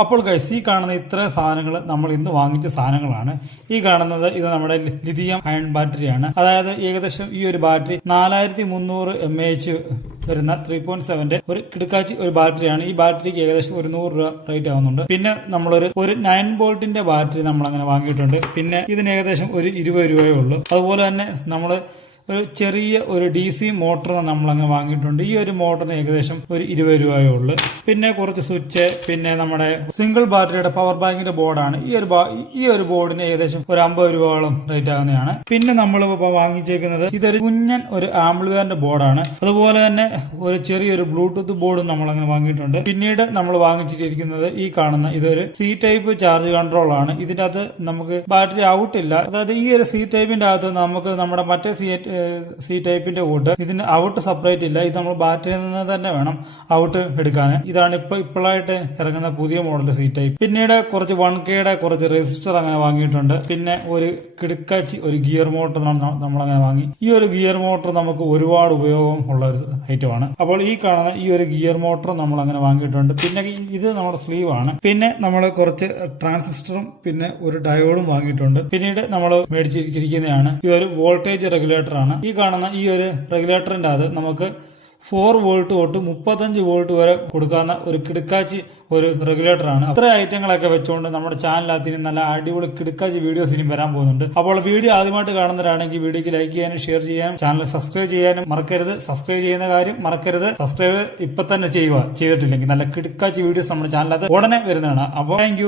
അപ്പോൾ ഗൈസ് ഈ കാണുന്ന ഇത്ര സാധനങ്ങൾ നമ്മൾ ഇന്ന് വാങ്ങിച്ച സാധനങ്ങളാണ്. ഈ കാണുന്നത് ഇത് നമ്മുടെ ലിഥിയം അയൺ ബാറ്ററിയാണ് അതായത് ഏകദേശം ഈ ഒരു ബാറ്ററി നാലായിരത്തി മുന്നൂറ് എം എച്ച് വരുന്ന ത്രീ പോയിന്റ് സെവന്റെ ഒരു കിടക്കാച്ചി ഒരു ബാറ്ററിയാണ് ഈ ബാറ്ററിക്ക് ഏകദേശം ഒരു നൂറ് രൂപ റേറ്റ് ആവുന്നുണ്ട്. പിന്നെ നമ്മളൊരു ഒരു നയൻ ബോൾട്ടിന്റെ ബാറ്ററി നമ്മൾ അങ്ങനെ വാങ്ങിയിട്ടുണ്ട്. പിന്നെ ഇതിന് ഏകദേശം ഒരു ഇരുപത് രൂപയേ ഉള്ളൂ. അതുപോലെ തന്നെ നമ്മൾ ഒരു ചെറിയ ഒരു ഡി സി മോട്ടർ നമ്മൾ അങ്ങനെ വാങ്ങിയിട്ടുണ്ട്. ഈ ഒരു മോട്ടറിന് ഏകദേശം ഒരു ഇരുപത് രൂപയേ ഉള്ളൂ. പിന്നെ കുറച്ച് സ്വിച്ച് പിന്നെ നമ്മുടെ സിംഗിൾ ബാറ്ററിയുടെ പവർ ബാങ്കിന്റെ ബോർഡാണ്. ഈ ഒരു ഈ ഒരു ബോർഡിന് ഏകദേശം ഒരു അമ്പത് രൂപയോളം റേറ്റ് ആകുന്നതാണ്. പിന്നെ നമ്മൾ വാങ്ങിച്ചേക്കുന്നത് ഇതൊരു കുഞ്ഞൻ ഒരു ആംബ്ലിവയറിന്റെ ബോർഡാണ്. അതുപോലെ തന്നെ ഒരു ചെറിയൊരു ബ്ലൂടൂത്ത് ബോർഡും നമ്മൾ അങ്ങനെ വാങ്ങിയിട്ടുണ്ട്. പിന്നീട് നമ്മൾ വാങ്ങിച്ചിട്ടിരിക്കുന്നത് ഈ കാണുന്ന ഇതൊരു സി ടൈപ്പ് ചാർജ് കൺട്രോൾ ആണ്. ഇതിന്റെ അകത്ത് നമുക്ക് ബാറ്ററി ഔട്ട് ഇല്ല. അതായത് ഈ ഒരു സി ടൈപ്പിന്റെ അകത്ത് നമുക്ക് നമ്മുടെ മറ്റേ സി സി ടൈപ്പിന്റെ കൂട്ട് ഇതിന് ഔട്ട് സെപ്പറേറ്റ് ഇല്ല. ഇത് നമ്മൾ ബാറ്ററിയിൽ നിന്ന് തന്നെ വേണം ഔട്ട് എടുക്കാൻ ഇതാണ് ഇപ്പൊ ഇപ്പോഴായിട്ട് ഇറങ്ങുന്ന പുതിയ മോഡൽ സി ടൈപ്പ് പിന്നീട് കുറച്ച് വൺ കെയുടെ കുറച്ച് റെസിസ്റ്റർ അങ്ങനെ വാങ്ങിയിട്ടുണ്ട്. പിന്നെ ഒരു കിടക്കാച്ചി ഒരു ഗിയർ മോട്ടർ നമ്മൾ അങ്ങനെ വാങ്ങി. ഈ ഒരു ഗിയർ മോട്ടർ നമുക്ക് ഒരുപാട് ഉപയോഗം ഉള്ള ഒരു ഐറ്റമാണ് അപ്പോൾ ഈ കാണുന്ന ഈ ഒരു ഗിയർ മോട്ടർ നമ്മൾ അങ്ങനെ വാങ്ങിയിട്ടുണ്ട്. പിന്നെ ഇത് നമ്മുടെ സ്ലീവ് ആണ്. പിന്നെ നമ്മൾ കുറച്ച് ട്രാൻസിസ്റ്ററും പിന്നെ ഒരു ഡയോഡും വാങ്ങിയിട്ടുണ്ട്. പിന്നീട് നമ്മൾ മേടിച്ചിരിക്കുന്നതാണ് ഇതൊരു വോൾട്ടേജ് റെഗുലേറ്റർ ആണ്. ഈ കാണുന്ന ഈ ഒരു റെഗുലേറ്ററിന്റെ അത് നമുക്ക് ഫോർ വോൾട്ട് തൊട്ട് മുപ്പത്തഞ്ച് വോൾട്ട് വരെ കൊടുക്കാവുന്ന ഒരു കിടുക്കാച്ചി ഒരു റെഗുലേറ്ററാണ് അത്ര ഐറ്റങ്ങളൊക്കെ വെച്ചുകൊണ്ട് നമ്മുടെ ചാനലിനകത്ത് ഇനി നല്ല അടിപൊളി കിടുക്കാച്ചി വീഡിയോസ് ഇനി വരാൻ പോകുന്നുണ്ട്. അപ്പോൾ വീഡിയോ ആദ്യമായിട്ട് കാണുന്നവരാണെങ്കിൽ വീഡിയോക്ക് ലൈക്ക് ചെയ്യാനും ഷെയർ ചെയ്യാനും ചാനൽ സബ്സ്ക്രൈബ് ചെയ്യാനും മറക്കരുത്. സബ്സ്ക്രൈബ് ചെയ്യുന്ന കാര്യം മറക്കരുത്. സബ്സ്ക്രൈബ് ഇപ്പൊ തന്നെ ചെയ്യുക. ചെയ്തിട്ടില്ലെങ്കിൽ നല്ല കിടുക്കാച്ചി വീഡിയോസ് നമ്മുടെ ചാനലിനകത്ത് ഉടനെ വരുന്നതാണ്. അപ്പോൾ താങ്ക്